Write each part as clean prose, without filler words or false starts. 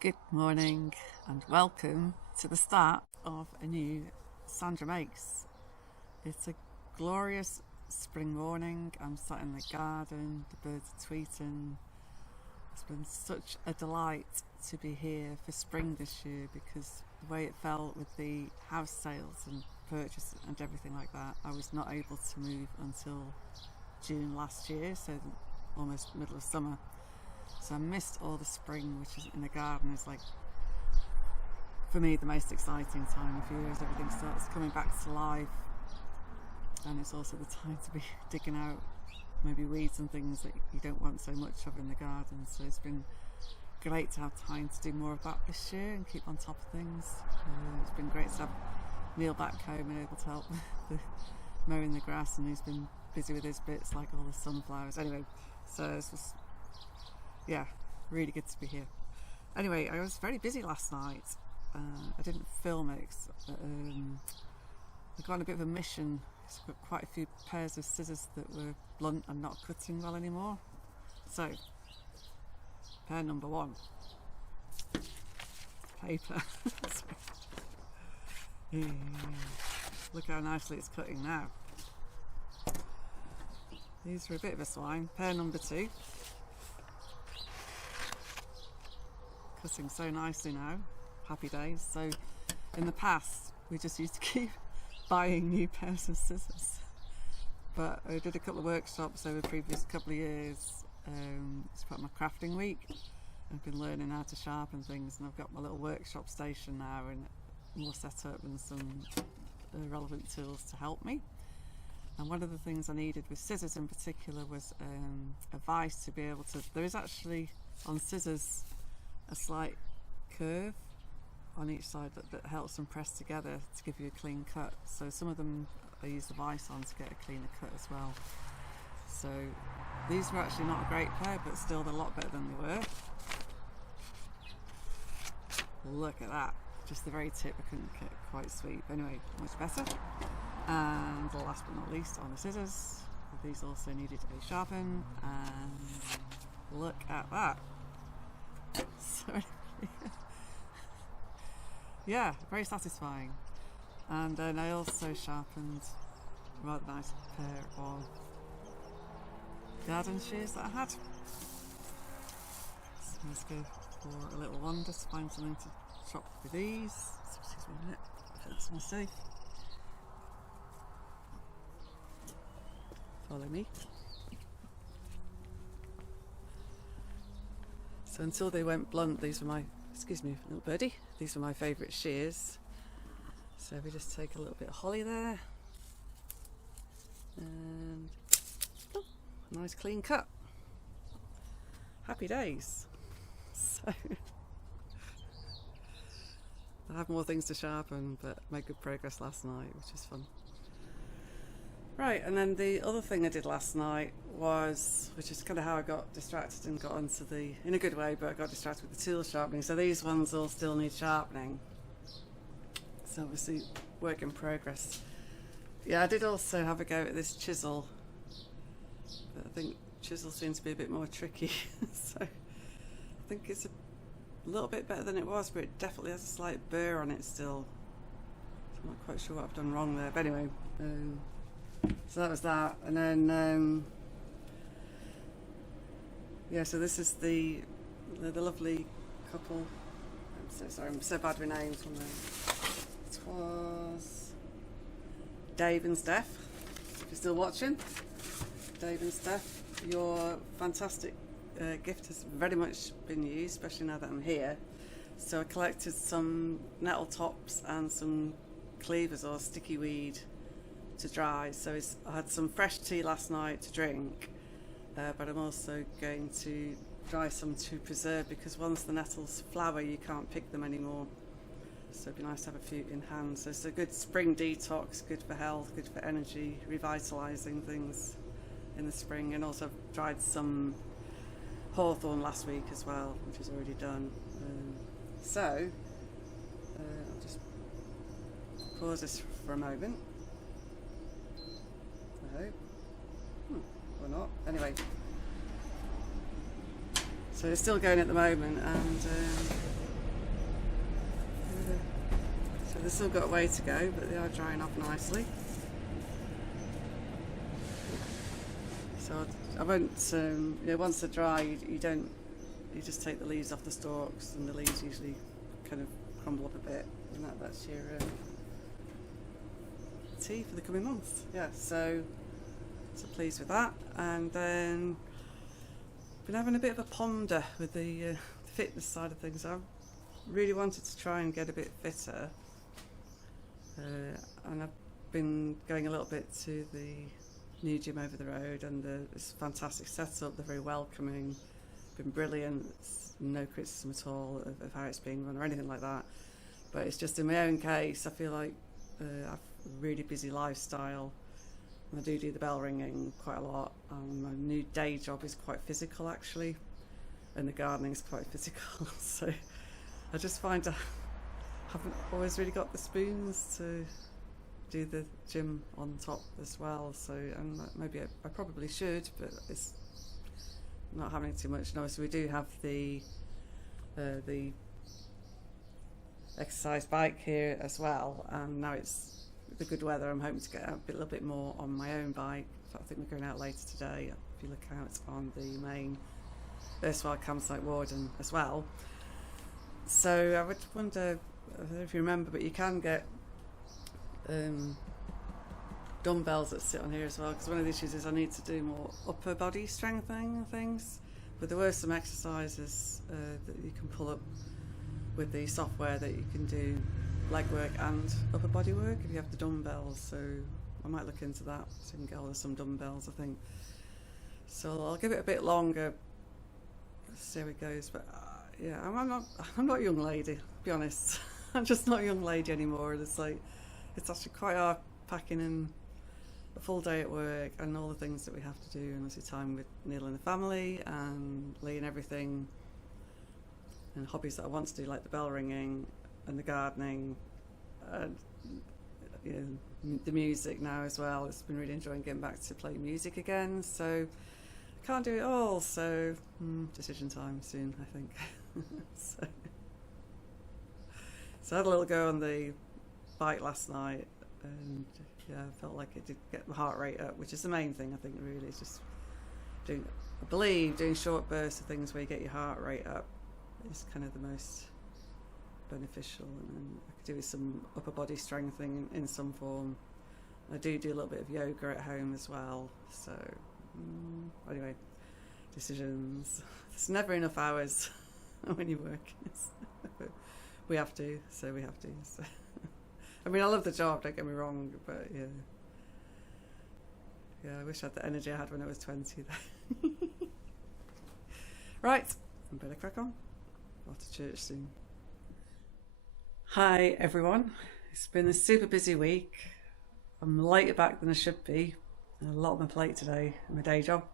Good morning and welcome to the start of a new Sandra Makes. It's a glorious spring morning. I'm sat in the garden, the birds are tweeting. It's been such a delight to be here for spring this year because the way it felt with the house sales and purchase and everything like that, I was not able to move until June last year, so almost middle of summer. So I missed all the spring, which is in the garden is like, for me, the most exciting time of year as everything starts coming back to life. And it's also the time to be digging out maybe weeds and things that you don't want so much of in the garden. So it's been great to have time to do more of that this year and keep on top of things. It's been great to have Neil back home and able to help with mowing the grass, and he's been busy with his bits like all the sunflowers. Anyway, so it's just, yeah, really good to be here. Anyway, I was very busy last night. I didn't film it. I got on a bit of a mission. I've got quite a few pairs of scissors that were blunt and not cutting well anymore. So, pair number one, paper. Yeah. Look how nicely it's cutting now. These are a bit of a swine. Pair number two, cutting so nicely now. Happy days. So in the past we just used to keep buying new pairs of scissors, but I did a couple of workshops over the previous couple of years. It's part of my crafting week. I've been learning how to sharpen things, and I've got my little workshop station now and more set up and some relevant tools to help me. And one of the things I needed with scissors in particular was a vise to be able to, there is actually on scissors a slight curve on each side that helps them press together to give you a clean cut. So some of them I use the vise on to get a cleaner cut as well. So these were actually not a great pair, but still they're a lot better than they were. Look at that, just the very tip I couldn't quite sweep. Anyway, much better. And last but not least, on the scissors, these also needed to be sharpened, and look at that. So yeah, very satisfying. And then I also sharpened a rather nice pair of garden shears that I had. So let's go for a little wander to find something to chop with these. So excuse me a minute, put this in safe. Follow me. So until they went blunt, these were my, excuse me little birdie, these were my favourite shears. So we just take a little bit of holly there, and oh, a nice clean cut. Happy days. So I have more things to sharpen, but made good progress last night, which is fun. Right, and then the other thing I did last night was, which is kind of how I got distracted and got onto the, in a good way, but I got distracted with the tool sharpening. So these ones all still need sharpening. So obviously work in progress. Yeah, I did also have a go at this chisel, but I think chisel seems to be a bit more tricky. So I think it's a little bit better than it was, but it definitely has a slight burr on it still. So I'm not quite sure what I've done wrong there, but anyway. So that was that, and then yeah, so this is the lovely couple. I'm so sorry, I'm so bad with names from them. It was Dave and Steph. If you're still watching, Dave and Steph, your fantastic gift has very much been used, especially now that I'm here. So I collected some nettle tops and some cleavers or sticky weed to dry. So I had some fresh tea last night to drink, but I'm also going to dry some to preserve, because once the nettles flower you can't pick them anymore, so it'd be nice to have a few in hand. So it's a good spring detox, good for health, good for energy, revitalising things in the spring. And also I've dried some hawthorn last week as well, which is already done. So I'll just pause this for a moment. I hope. Or not. Anyway. So it's still going at the moment, and so they've still got a way to go, but they are drying off nicely. So I won't, once they're dry, you just take the leaves off the stalks, and the leaves usually kind of crumble up a bit, and that's your tea for the coming months. Yeah, so pleased with that. And then been having a bit of a ponder with the fitness side of things. I really wanted to try and get a bit fitter, and I've been going a little bit to the new gym over the road, and it's a fantastic setup. They're very welcoming, been brilliant. It's no criticism at all of how it's being run or anything like that, but it's just in my own case, I feel like I've a really busy lifestyle, and I do the bell ringing quite a lot. My new day job is quite physical actually, and the gardening is quite physical. So I just find I haven't always really got the spoons to do the gym on top as well. So, and maybe I probably should, but it's not having too much. No, so we do have the exercise bike here as well, and now it's the good weather, I'm hoping to get out a little bit more on my own bike. I think we're going out later today. If you look out, it's on the main Erstwhile Campsite Warden as well. So I would wonder, I don't know if you remember, but you can get dumbbells that sit on here as well, because one of the issues is I need to do more upper body strengthening things, but there were some exercises that you can pull up with the software that you can do leg work and upper body work if you have the dumbbells. So I might look into that, so you can get hold of some dumbbells, I think. So I'll give it a bit longer, see how it goes. But yeah, I'm not a young lady, to be honest. I'm just not a young lady anymore. It's actually quite hard packing in a full day at work and all the things that we have to do, and obviously time with Neil and the family and Lee and everything, and hobbies that I want to do, like the bell ringing and the gardening, and the music now as well. It's been really enjoying getting back to play music again, so I can't do it all, so decision time soon, I think. So I had a little go on the bike last night, and yeah, I felt like it did get my heart rate up, which is the main thing, I think, really. It's just doing short bursts of things where you get your heart rate up is kind of the most beneficial, and I could do with some upper body strengthening in some form. I do a little bit of yoga at home as well. So anyway, decisions. There's never enough hours when you work. We have to. So. I mean, I love the job, don't get me wrong, but yeah, I wish I had the energy I had when I was 20. Right, I better crack on. Off to church soon. Hi everyone, it's been a super busy week. I'm later back than I should be. A lot on my plate today in my day job.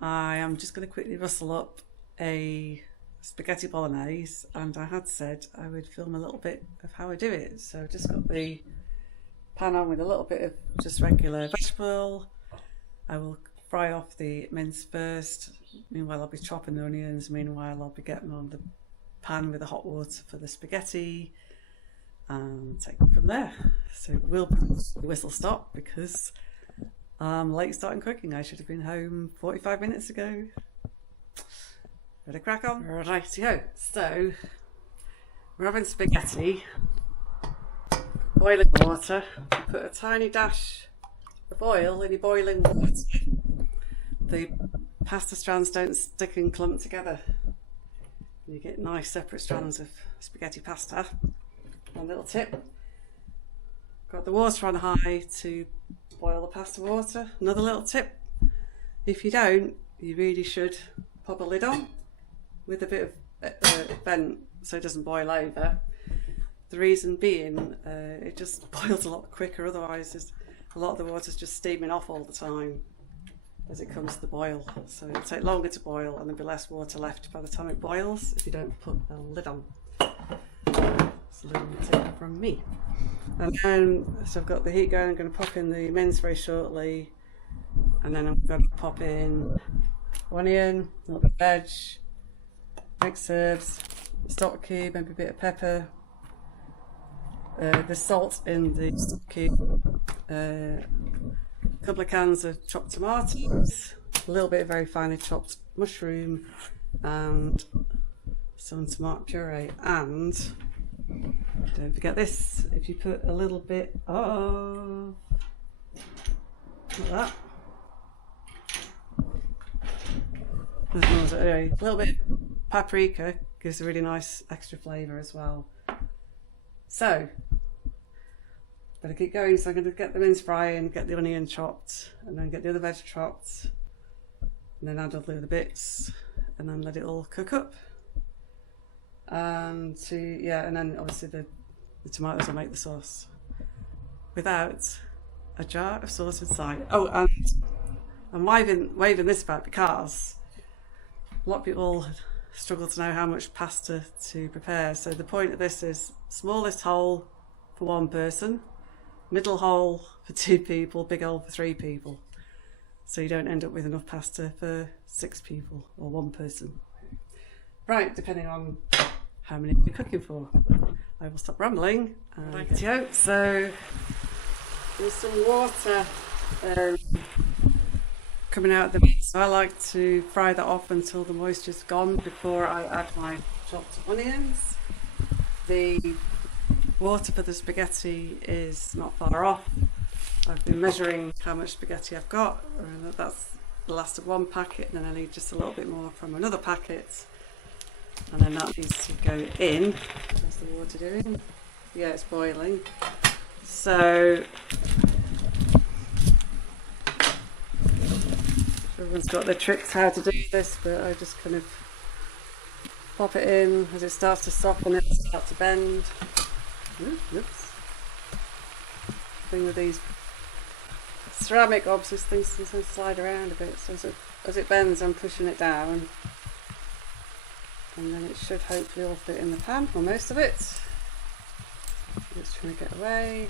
I am just going to quickly rustle up a spaghetti bolognese, and I had said I would film a little bit of how I do it. So I've just got the pan on with a little bit of just regular vegetable. I will fry off the mince first. Meanwhile, I'll be chopping the onions. Meanwhile, I'll be getting on the pan with the hot water for the spaghetti, and take it from there. So we'll whistle stop because I'm late starting cooking. I should have been home 45 minutes ago. Better crack on. Rightio. So we're having spaghetti, boiling water. Put a tiny dash of oil in your boiling water. The pasta strands don't stick and clump together. You get nice separate strands of spaghetti pasta. One little tip. Got the water on high to boil the pasta water. Another little tip. If you don't, you really should pop a lid on with a bit of vent so it doesn't boil over. The reason being, it just boils a lot quicker, otherwise a lot of the water's just steaming off all the time. as it comes to the boil. So it'll take longer to boil and there'll be less water left by the time it boils if you don't put a lid on. It's a little tip from me. And then, so I've got the heat going, I'm going to pop in the mince very shortly, and then I'm going to pop in onion, a little bit of veg, mixed herbs, stock cube, maybe a bit of pepper, the salt in the stock cube, a couple of cans of chopped tomatoes, a little bit of very finely chopped mushroom, and some tomato puree. And don't forget this, if you put a little bit of, like that, anyway, a little bit of paprika gives a really nice extra flavour as well. So, better keep going. So I'm going to get the mince frying, get the onion chopped, and then get the other veg chopped, and then add all the bits, and then let it all cook up. And and then obviously the tomatoes will make the sauce without a jar of sauce inside. Oh, and I'm waving this back because a lot of people struggle to know how much pasta to prepare. So the point of this is smallest hole for one person, middle hole for 2 people, big hole for 3 people. So you don't end up with enough pasta for 6 people or 1 person. Right, depending on how many you're cooking for. I will stop rambling. So there's some water coming out of the meat, so I like to fry that off until the moisture's gone before I add my chopped onions. The water for the spaghetti is not far off. I've been measuring how much spaghetti I've got, and that's the last of 1 packet, and then I need just a little bit more from another packet, and then that needs to go in. How's the water doing? Yeah, it's boiling. So everyone's got their tricks how to do this, but I just kind of pop it in. As it starts to soften, it'll start to bend. Oops. The thing with these ceramic obs is things sometimes slide around a bit, so as it bends I'm pushing it down, and then it should hopefully all fit in the pan, or most of it. Just trying to get away,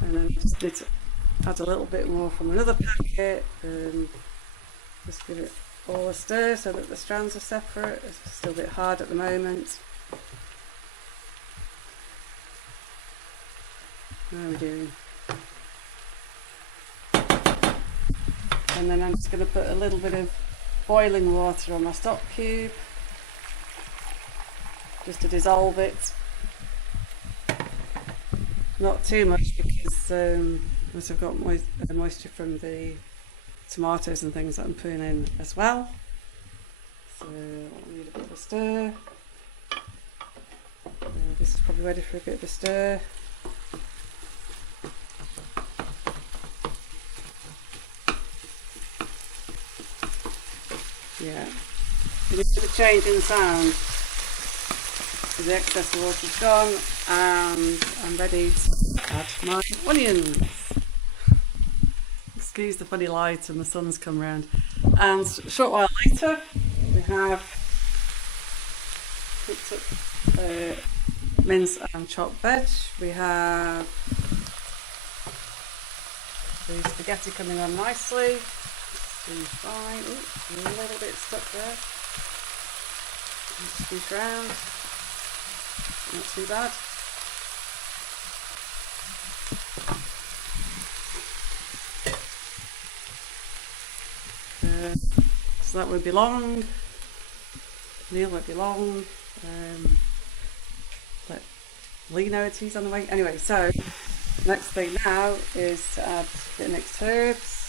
and then just need to add a little bit more from another packet, and just give it all a stir so that the strands are separate. It's still a bit hard at the moment. How are we doing? And then I'm just going to put a little bit of boiling water on my stock cube, just to dissolve it. Not too much, because I've got moisture from the tomatoes and things that I'm putting in as well. So I'll need a bit of a stir. This is probably ready for a bit of a stir. Yeah, a bit of a change in sound. So the excess water's gone, and I'm ready to add my onions. Excuse the funny light, and the sun's come round. And a short while later, we have cooked up mince and chopped veg. We have the spaghetti coming on nicely. Seems fine. Ooh, a little bit stuck there. Squeeze around. Not too bad. So that won't be long. Neil won't be long. Let Lee know he's on the way. Anyway, so next thing now is to add a bit of mixed herbs.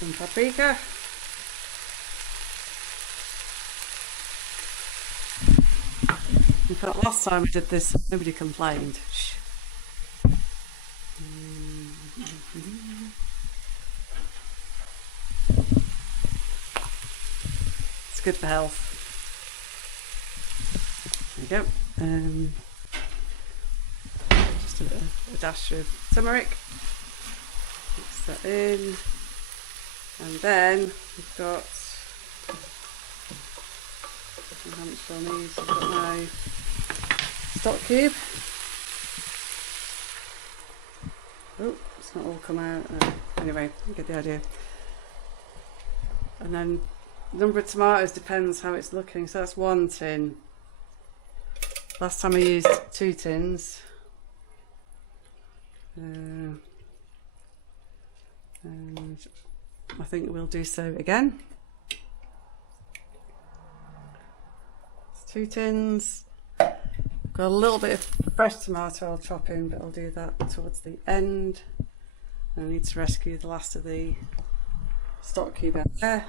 Some paprika. In fact, last time we did this, nobody complained. Shh. It's good for health. There you go. dash of turmeric. Mix that in. And then we've got, how much do I need? I've got my stock cube. Oh, it's not all come out. Anyway, you get the idea. And then the number of tomatoes depends how it's looking. So that's 1 tin. Last time I used 2 tins. And I think we'll do so again. It's 2 tins. Got a little bit of fresh tomato I'll chop in, but I'll do that towards the end. I need to rescue the last of the stock cube out there.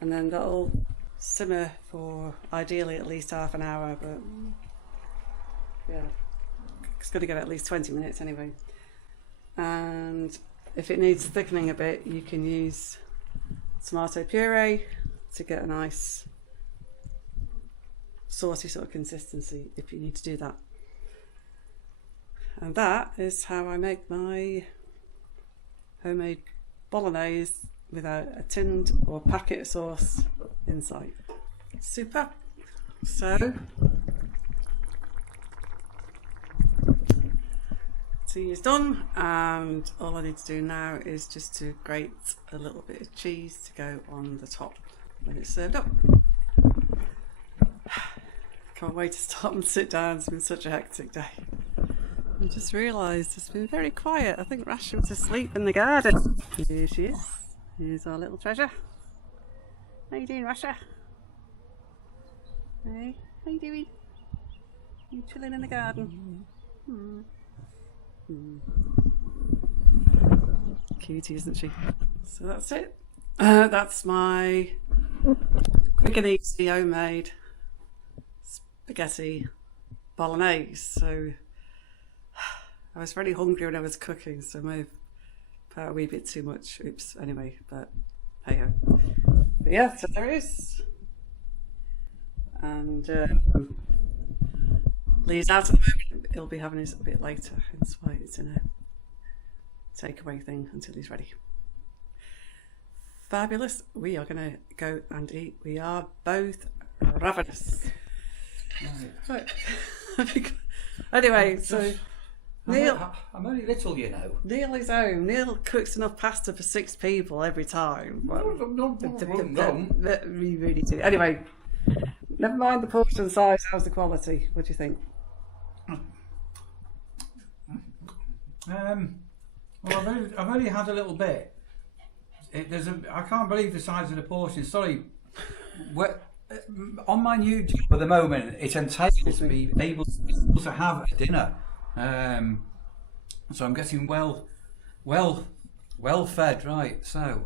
And then that'll simmer for ideally at least half an hour, but yeah, it's going to get at least 20 minutes anyway. And if it needs thickening a bit, you can use tomato puree to get a nice saucy sort of consistency if you need to do that. And that is how I make my homemade bolognese without a tinned or packet sauce inside. Super. So tea is done, and all I need to do now is just to grate a little bit of cheese to go on the top when it's served up. Can't wait to stop and sit down. It's been such a hectic day. I just realised it's been very quiet. I think Rasha was asleep in the garden. Here she is. Here's our little treasure. How you doing, Rasha? Hey, how you doing? You chilling in the garden? Cutie, isn't she? So that's it. That's my quick and easy homemade spaghetti bolognese. So I was very hungry when I was cooking, so I may have put a wee bit too much. Oops. Anyway, but hey ho. But yeah, so there it is. And Lee's out at the moment. He'll be having his a bit later, hence why it's in a takeaway thing until he's ready. Fabulous. We are going to go and eat. We are both ravenous. Right. Anyway, so Neil, I'm only little, you know. Neil is home. Neil cooks enough pasta for 6 people every time. Well, we really do. Anyway, never mind the portion size. How's the quality? What do you think? Well, I've only had a little bit. I can't believe the size of the portion. Sorry, on my new job at the moment, it entails me able to have a dinner. So I'm getting well fed, right? So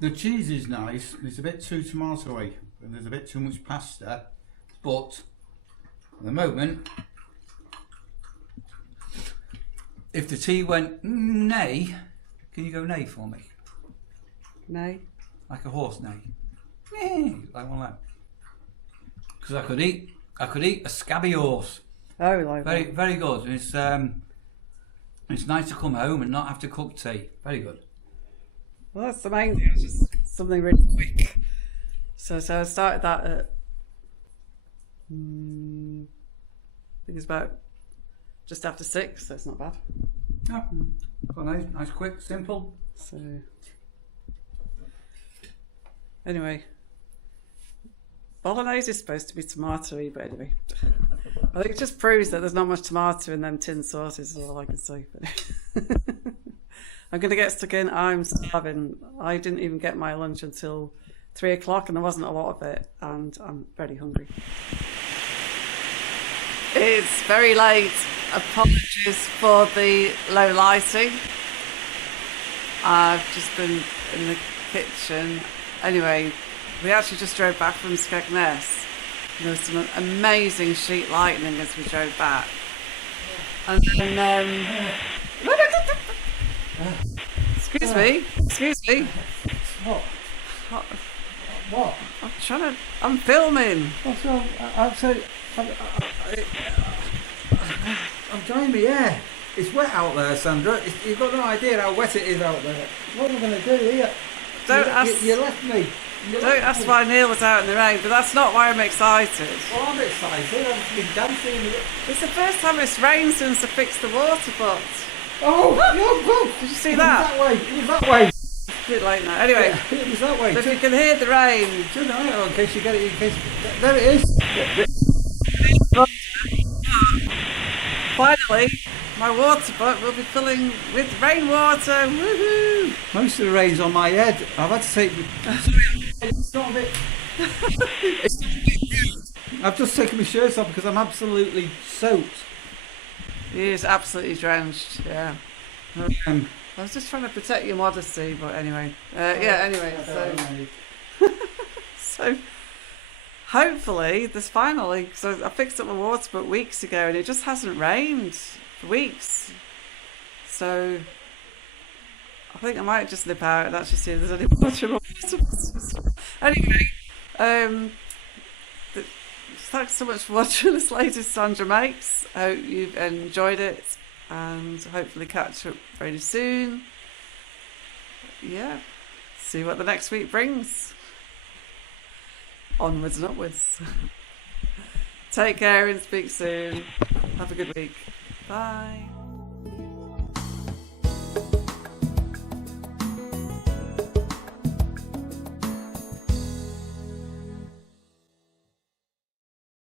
the cheese is nice. It's a bit too tomatoey, and there's a bit too much pasta. But at the moment, if the tea went nay, can you go nay for me? Nay? Like a horse neigh. Like one like that. Because I could eat a scabby horse. Oh, like very, that. very good. And it's nice to come home and not have to cook tea. Very good. Well, that's the main thing. It's just something really quick. So I started that at I think it's about just after 6, so it's not bad. Yeah. Well, nice, quick, simple. So anyway, bolognese is supposed to be tomatoey, but anyway, I think it just proves that there's not much tomato in them tin sauces, is all I can say. But I'm going to get stuck in. I'm starving. I didn't even get my lunch until 3 o'clock, and there wasn't a lot of it, and I'm very hungry. It's very late. Apologies for the low lighting. I've just been in the kitchen. Anyway, we actually just drove back from Skegness. There was some amazing sheet lightning as we drove back. And then, excuse me. What? What? What? I'm filming. What's wrong? I'm drying my hair. It's wet out there, Sandra. You've got no idea how wet it is out there. What am I going to do here? You left me. Don't ask why Neil was out in the rain, but that's not why I'm excited. Well, I'm excited. I've been dancing. It's the first time it's rained since I fixed the water pot. Oh, no. Did you see that? It was that way. It's a bit late now. Anyway, Yeah, it was that way. so if you can hear the rain. Turn the light on in case you get it. There it is. Finally, my water butt will be filling with rainwater. Woohoo! Most of the rain's on my head. I've had to take. It's not a bit. It's not a bit rude. I've just taken my shirts off because I'm absolutely soaked. He is absolutely drenched. Yeah. I was just trying to protect your modesty, but anyway. So hopefully this finally. So I fixed up my water butt weeks ago, and it just hasn't rained for weeks. So I think I might just nip out and actually see if there's any water in my water butt. Anyway, thanks so much for watching this latest Sandra Makes. I hope you've enjoyed it, and hopefully catch up very soon. Yeah, see what the next week brings. Onwards and upwards. Take care and speak soon. Have a good week. Bye.